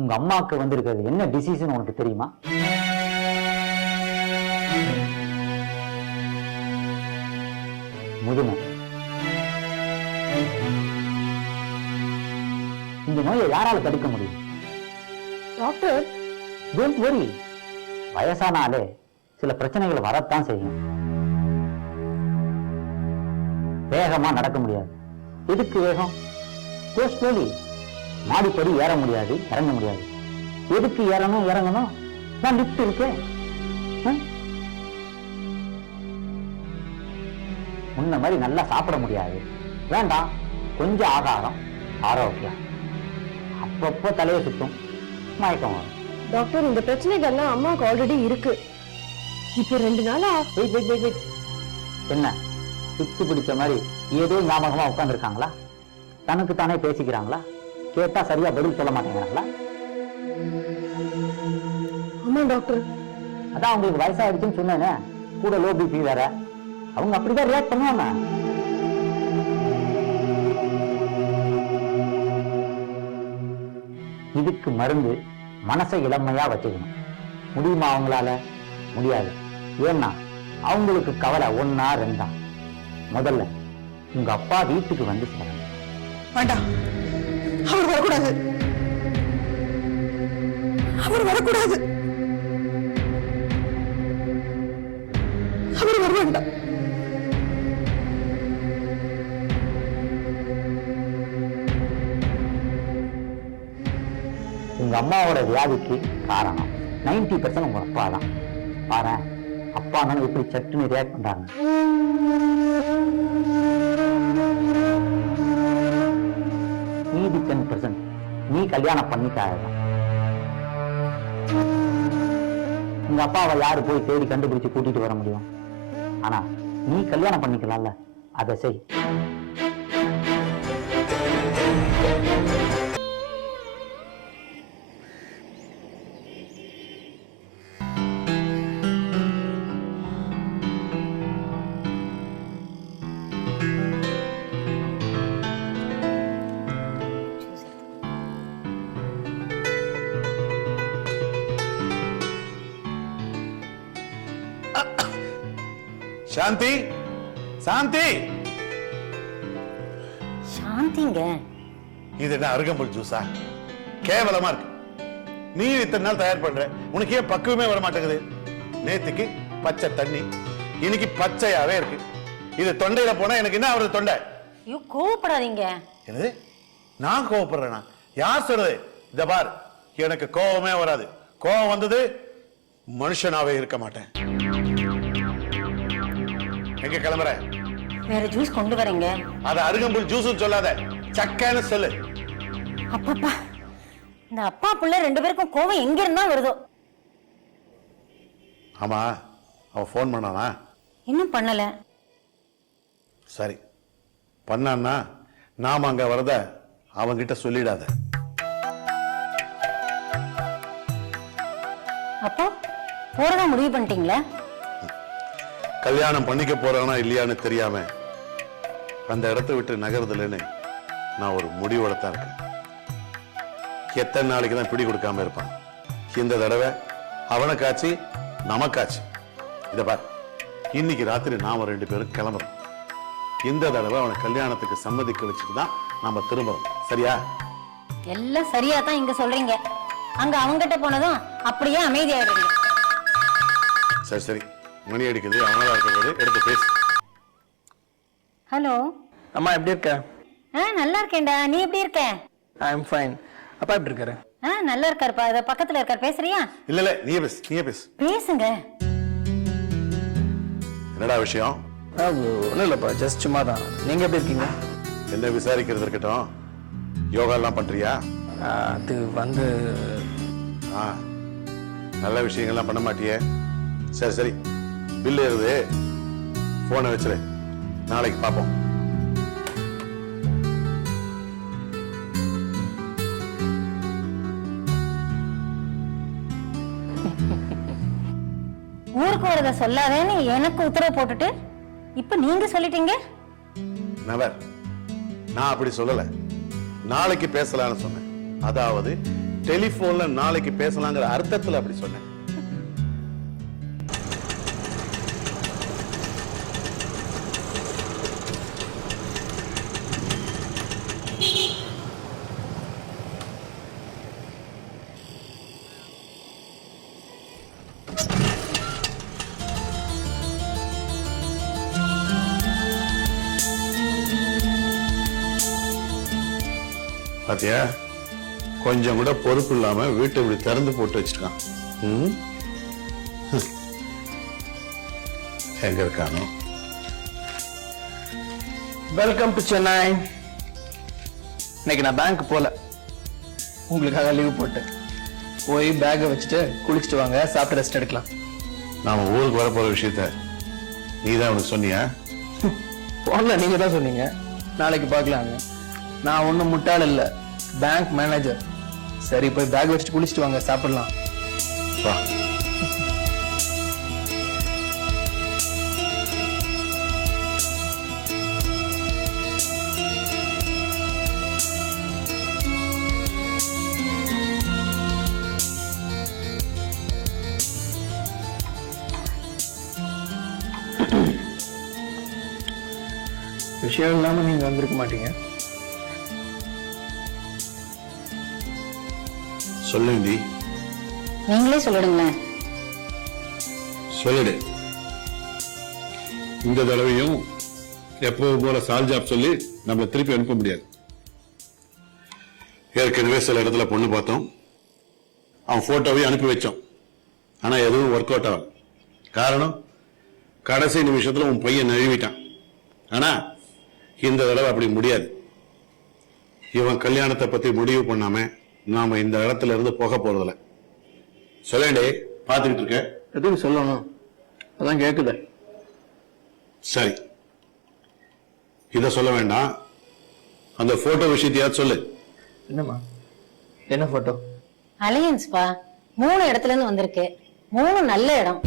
உங்க அம்மாவுக்கு வந்திருக்கிறது என்ன டிசீஸ்னு உனக்கு தெரியுமா? முதுமை. இந்த நோயை யாரால தடுக்க முடியும்? Doctor, don't worry. வயசானாலே சில பிரச்சனைகள் வரத்தான் செய்யும். வேகமா நடக்க முடியாது. எதுக்கு வேகம்? Go slowly. மாடிப்படி ஏற முடியாது, இறங்க முடியாது. எதுக்கு ஏறணும் இறங்கணும்? நான் லிஃப்ட் இருக்கேன். முன்ன மாதிரி நல்லா சாப்பிட முடியாது. வேண்டாம், கொஞ்சம் ஆகாரம், ஆரோக்கியம். அப்பப்போ தலையை சுத்தும், மயக்கம் வரும். டாக்டர், இந்த பிரச்சனைகள்லாம் அம்மாவுக்கு ஆல்ரெடி இருக்கு. இப்ப 2 நாளா என்ன பித்து பிடிச்ச மாதிரி ஏதோ ஞாபகமா உட்கார்ந்து இருக்காங்களா? தனக்கு தானே பேசிக்கிறாங்களா? கேட்டா சரியா பதில் சொல்ல மாட்டேங்கிறாங்களா? ஆமா டாக்டர். அதான் அவங்களுக்கு வயசாயிடுச்சுன்னு சொன்னேனே, கூட லோ பிபி வேற. அவங்க அப்படிதான் ரியாக்ட் பண்ணுவாங்க. இதுக்கு மருந்து மனசை இளமையா வச்சுக்கணும். முடியுமா அவங்களால? முடியாது. ஏன்னா அவங்களுக்கு கவலை 1 or 2. முதல்ல உங்க அப்பா வீட்டுக்கு வந்து சேரணும். வேண்டாம், அவர் வரக்கூடாது. அவர் வரக்கூடாது. அவர் வர வேண்டாம். உங்க அம்மாவோட வியாதிக்கு காரணம் 90% உங்க அப்பா தான். பாரு, அப்பா நானும் எப்படி சட்டுன்னு ரியாக்ட் பண்றாங்க. மீதி 10% நீ கல்யாணம் பண்ணிக்காதான். உங்க அப்பாவை யாரு போய் தேடி கண்டுபிடிச்சு கூட்டிட்டு வர முடியும்? ஆனா நீ கல்யாணம் பண்ணிக்கலாம்ல, அதை செய். சாந்தி, சாந்தி, சாந்திங்க. இது என்ன அருகம்புல் ஜூஸா? கேவலமா இருக்கு. நீ இத்தனை நாள் தயார் பண்ற, உனக்கு ஏன் பக்குவமே வர மாட்டேங்குது? நேத்துக்கு பச்சை தண்ணி, இன்னைக்கு பச்சையாவே இருக்கு. இது தொண்டையில போனா எனக்கு என்ன ஆகுறது? தொண்டை. ஐயோ, கோவப்படாதீங்க. என்னது? நான் கோவப்படுறேனா? யார் சொல்றது? இத பார், எனக்கு கோவமே வராது. கோவம் வந்தது மனுஷனாவே இருக்க மாட்டேன். எங்க கிளம்புற? வேற ஜூஸ் கொண்டு வரேங்க. அது அருகம்புல் ஜூஸ் சொல்லாத, சக்கைன்னு சொல்லு. அப்பப்பா, இந்த அப்பா புள்ள 2 பேருக்கும் கோவம் எங்க இருந்தா வருதோ. ஆமா, அவன் போன் பண்ணானா? இன்னும் பண்ணல. சரி, பண்ணான்னா நாம அங்க வரத அவன்கிட்ட சொல்லிடாத. அப்போ போறதா முடிவு பண்ணிட்டீங்களா? கல்யாணம் பண்ணிக்க போறானா இல்லையான்னு தெரியாம அந்த இடத்தை விட்டு நகர்றதுலன்னு நான் ஒரு முடிவோட தான் இருக்கேன். எத்தனை நாளைக்கு தான் பிடி கொடுக்காம இருப்பான்? இந்த தடவை அவனை காட்சி நமக்காச்சு. இத பார், இன்னைக்கு ராத்திரி நாம 2 பேரும் கிளம்புறோம். இந்த தடவை அவனை கல்யாணத்துக்கு சம்மதிக்க வச்சுட்டு தான் நாம திரும்புறோம். சரியா? எல்லாம் சரியா தான் இங்க சொல்றீங்க. அங்க அவங்கிட்ட போனதும் அப்படியே அமைதியாயிடுங்க. சரி சரி, மணி அடிக்குது, அவனதான் இருக்க போது எடுத்து பேசு. ஹலோ அம்மா, எப்படி இருக்க? நல்லா இருக்கேன்டா. நீ எப்படி இருக்க? ஐ அம் ஃபைன். அப்பா எப்படி இருக்காரு? நல்லா இருக்காருப்பா. இத பக்கத்துல இருக்காரு. பேசுறியா? இல்ல இல்ல, நீயே பேசு, நீயே பேசு. பேசுங்க. என்னடா விஷயம்? ஒன்றும் இல்லைப்பா, ஜஸ்ட் சும்மா தான். நீங்கள் எப்படி இருக்கீங்க? என்ன விசாரிக்கிறது இருக்கட்டும், யோகா எல்லாம் பண்றியா? அது வந்து நல்ல விஷயங்கள்லாம் பண்ண மாட்டியே. சரி சரி, பில்லு ஏறுது, போனை வச்சிரு, நாளைக்கு பார்ப்போம். ஊருக்கு வரத சொல்லாதேன்னு எனக்கு உத்தரவு போட்டுட்டு இப்ப நீங்க சொல்லிட்டீங்க. நவர், நான் அப்படி சொல்லல, நாளைக்கு பேசலாம்னு சொன்னேன். அதாவது டெலிபோன்ல நாளைக்கு பேசலாங்கிற அர்த்தத்துல அப்படி சொன்னேன். பாத்தியா, கொஞ்சம் கூட பொறுப்பு இல்லாம வீட்டை இப்படி திறந்து போட்டு வச்சிருக்கான். எங்க இருக்கானோ? Welcome to Chennai. இன்னைக்கு நான் பேங்க் போல, உங்களுக்காக லீவ் போட்டு போய் பேக்கை வச்சுட்டு குளிச்சுட்டு வாங்க, சாப்பிட்டு ரெஸ்ட் எடுக்கலாம். நாம ஊருக்கு வரப்போற விஷயத்த நீதான் அவனுக்கு சொன்னியா? போன்ல நீங்க தான் சொன்னீங்க நாளைக்கு பார்க்கலாங்க. நான் ஒன்றும் முட்டாள் இல்லை, பேங்க் மேனேஜர். சரி, போய் பேக் வச்சுட்டு குளிச்சுட்டு வாங்க, சாப்பிடலாம். வா. விஷயம் இல்லாம நீங்க வந்திருக்க மாட்டீங்க. சொல்லுண்டி. நீங்களே சொல்லிடுங்களேன். சொல்லிடு. இந்த தடவையும் எப்பவும் போல சால்ஜாப் சொல்லி நம்மளை திருப்பி அனுப்ப முடியாது. ஏற்கனவே சில இடத்துல பொண்ணு பார்த்தோம், அவன் போட்டோவையும் அனுப்பி வச்சோம். ஆனா எதுவும் ஒர்க் அவுட் ஆகும். காரணம், கடைசி நிமிஷத்துல உன் பையன் நழுவிட்டான். ஆனா இந்த தடவை அப்படி முடியாது. இவன் கல்யாணத்தை பத்தி முடிவு பண்ணாம நாம இந்த இடத்துல இருந்து போக போறதில்ல. சொல்லேண்டே, பாத்துக்கிட்டு இருக்க. எதுக்கு சொல்லணும், அதான் கேக்குது. சரி, இத சொல்ல வேண்டாம், அந்த போட்டோ விஷயத்தையாவது சொல்லு. என்னம்மா, என்ன போட்டோ? அலையன்ஸ்பா, 3 இடத்துல இருந்து வந்திருக்கு. 3 நல்ல இடம்.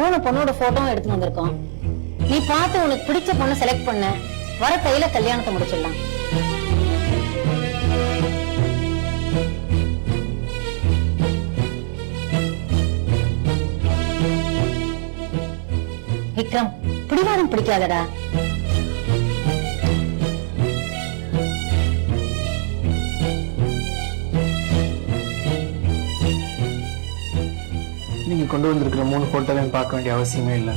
3 பொண்ணோட போட்டோவும் எடுத்து வந்திருக்கோம். நீ பார்த்து உனக்கு பிடிச்ச பொண்ணை செலக்ட் பண்ண, வர கையில கல்யாணத்தை முடிச்சிடலாம். விக்ரம், பிடிவாதம் பிடிக்காதடா. நீங்க கொண்டு வந்திருக்கிற 3 போட்டோவையும் பார்க்க வேண்டிய அவசியமே இல்லை.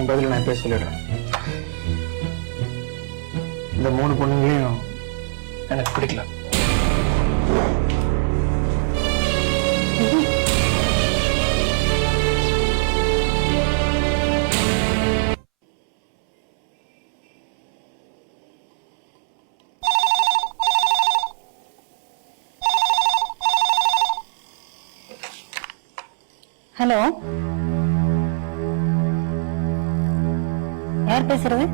என் பதில் நான் பேச சொல்லிடுறேன். இந்த 3 பொண்ணுங்களையும் எனக்கு பிடிக்கல. ஹலோ, யார் பேசுறது?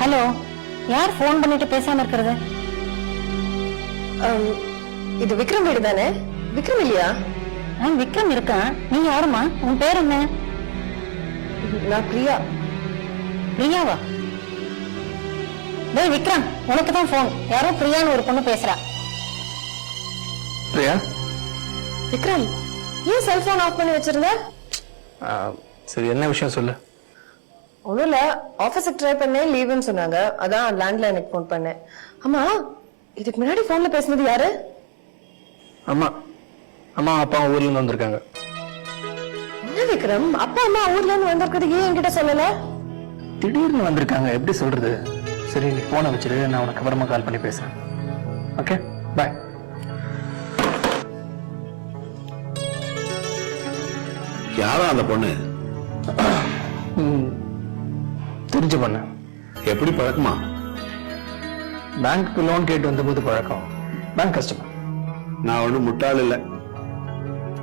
ஹலோ, யார் போன் பண்ணிட்டு பேசாம இருக்கிறது? இது விக்ரம் வீடு தானே? விக்ரம் இல்லையா? விக்ரம் இருக்கான். நீ யாருமா? உன் பேர் என்ன? நான் பிரியா. பிரியாவா? டேய் விக்ரம், உனக்கு தான் போன். யாரோ பிரியான்னு ஒரு பொண்ணு பேசுறா. பிரியா? விக்ரம், ஏன் செல்போன் ஆஃப் பண்ணி வச்சிருந்த? சரி, என்ன விஷயம் சொல்லு. ஒண்ணும் இல்ல, ஆபீஸுக்கு ட்ரை பண்ணேன், லீவுன்னு சொன்னாங்க. அதான் லேண்ட்லைனுக்கு போன் பண்ணேன். ஆமா, இதுக்கு முன்னாடி போன்ல பேசுனது யாரு? அம்மா. அம்மா அப்பா ஊர்ல இருந்து வந்திருக்காங்க. என்ன விக்ரம், அப்பா அம்மா ஊர்ல இருந்து வந்திருக்கிறது ஏன் என்கிட்ட சொல்லல? திடீர்னு வந்திருக்காங்க, எப்படி சொல்றது? சரி, நீ போனை வச்சிரு, நான் உனக்கு அப்புறமா கால் பண்ணி பேசுறேன். ஓகே, பாய். யாரா அந்த பொண்ணு? தெரிஞ்ச பொண்ணு. எப்படி பழக்கமா? பேங்க்கு லோன் கேட்டு வந்தபோது பழக்கம். Bank customer. நான் ஒன்றும் முட்டாள் இல்லை,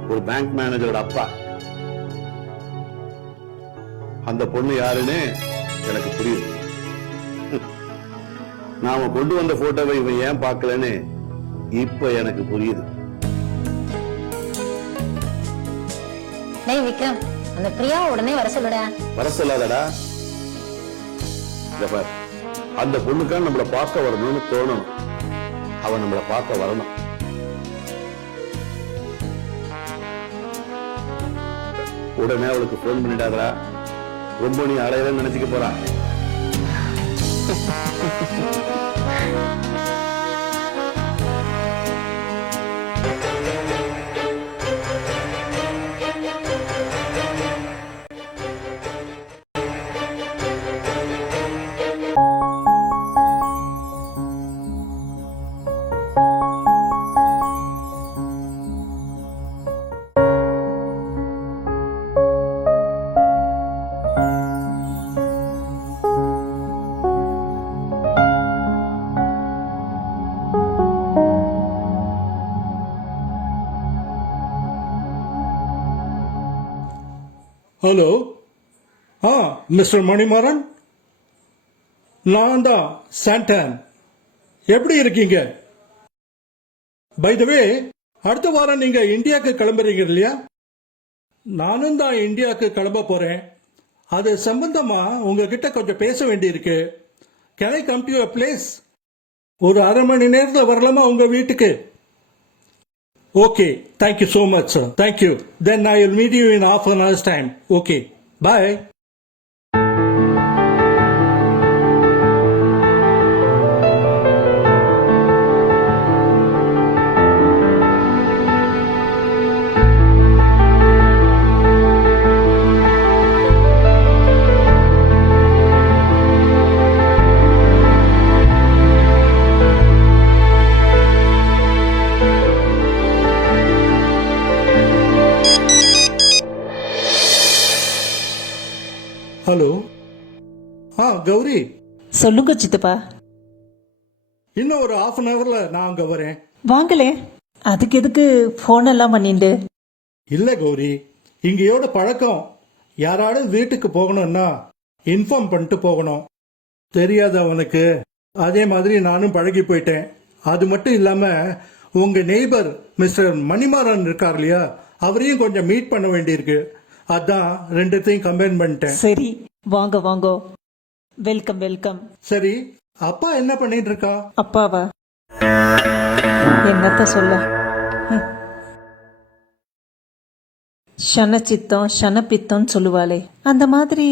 ஒரு பேங்க் மேனேஜரோட அப்பா. அந்த பொண்ணு யாருன்னு எனக்கு புரியுது. நாம கொண்டு வந்த போட்டோவை இவன் ஏன் பார்க்கலன்னு இப்ப எனக்கு புரியுது. டேய் விக்ரம், அந்த பிரியா உடனே வர சொல்லுடா. வர சொல்லாதடா. இத பார், அந்த பொண்ணுக்கான நம்மள பார்க்க வரணும்னு தோணணும். அவன் நம்மள பார்க்க வரணும். உடனே அவளுக்கு போன் பண்ணிடாதடா. ரொம்ப நீ அலையிறன்னு நினைச்சுக்க போறா. ஹலோ, மிஸ்டர் மணிமாறன், நான் தான் சாண்டன். எப்படி இருக்கீங்க? பை த வே, அடுத்த வாரம் நீங்க இந்தியாவுக்கு கிளம்புறீங்க இல்லையா? நானும் தான் இந்தியாவுக்கு கிளம்ப போறேன். அது சம்பந்தமா உங்ககிட்ட கொஞ்சம் பேச வேண்டியிருக்கு. Can I come to your place? ஒரு அரை மணி நேரத்தில் வரலாமா உங்க வீட்டுக்கு? Okay, thank you so much, sir. Thank you. Then I will meet you in half an hour's time. Okay, bye. Hello, Gowri, சொல்லுங்க சித்தப்பா. இன்னும் ஒரு half an hourல நான் அங்க வரேன். வாங்களே, அதுக்கு எதுக்கு போன் எல்லாம் பண்ணிண்டு? இல்ல கௌரி, இங்கேயோட பழக்கம். யாராவது வீட்டுக்கு போகணும்னா இன்ஃபார்ம் பண்ணிட்டு போகணும். தெரியாத அவனுக்கு. அதே மாதிரி நானும் பழகி போயிட்டேன். அது மட்டும் இல்லாம உங்க நெய்பர் மிஸ்டர் மணிமாறன் இருக்கார் இல்லையா, அவரையும் கொஞ்சம் மீட் பண்ண வேண்டியிருக்கு. அதான் ரெண்டுத்தையும் கம்பைன் பண்ணிட்டேன். சரி, வாங்க வாங்க. Welcome welcome. சரி, அப்பா என்ன பண்ணிட்டு இருக்கா? அப்பாவா? என்னத்த சொல்ல, சனச்சித்தம் சனப்பித்தம் சொல்லுவாளே, அந்த மாதிரி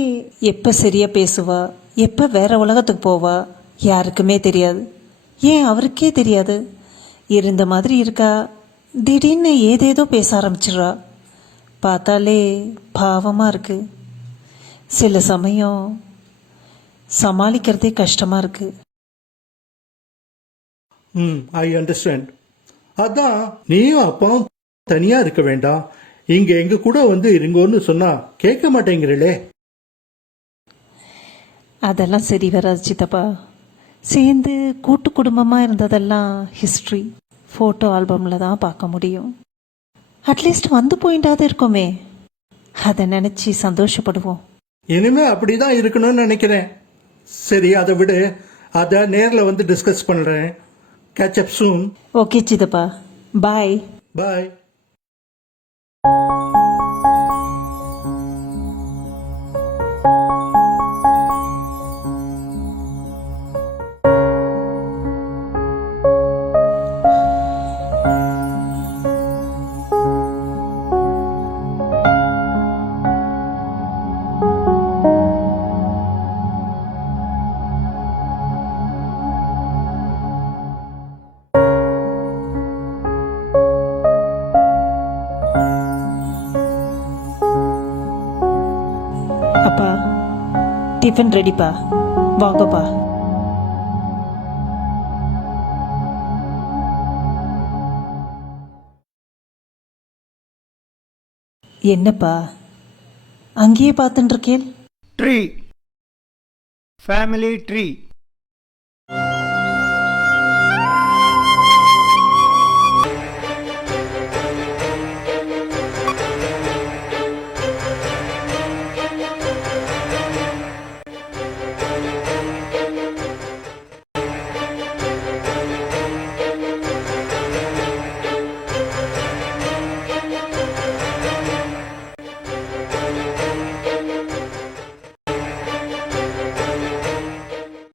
எப்ப சரியா பேசுவா, எப்ப வேற உலகத்துக்கு போவா யாருக்குமே தெரியாது. ஏன் அவருக்கே தெரியாது. இருந்த மாதிரி இருக்கா, திடீர்னு ஏதேதோ பேச ஆரம்பிச்சிடுறா. பார்த்தாலே பாவமா இருக்கு. சில சமயம் சமாளிக்கிறதே கஷ்டமா இருக்கு. I understand. அதான் நீயும் அப்பாவும் தனியா இருக்க வேண்டாம், இங்க எங்க கூட வந்து இருங்கன்னு சொன்னா கேட்க மாட்டேங்கிறீங்களே. அதெல்லாம் சரி வராது சித்தப்பா. சேர்ந்து கூட்டு குடும்பமா இருந்ததெல்லாம் ஹிஸ்ட்ரி, போட்டோ ஆல்பம்ல தான் பார்க்க முடியும். அட்லீஸ்ட் வந்து போயிட்டாவது இருக்கோமே, அதை நினைச்சு சந்தோஷப்படுவோம். இனிமே அப்படிதான் இருக்கணும்னு நினைக்கிறேன். சரி, அதை விடு. அதை நேர்ல வந்து டிஸ்கஸ் பண்றேன். கேட்ச் அப் சூன். ஓகே சித்தப்பா, பாய். பாய். அப்பா, டிஃபன் ரெடிப்பா, வாங்கப்பா. என்னப்பா அங்கேயே பார்த்துட்டு இருக்கேன்? Tree, family tree.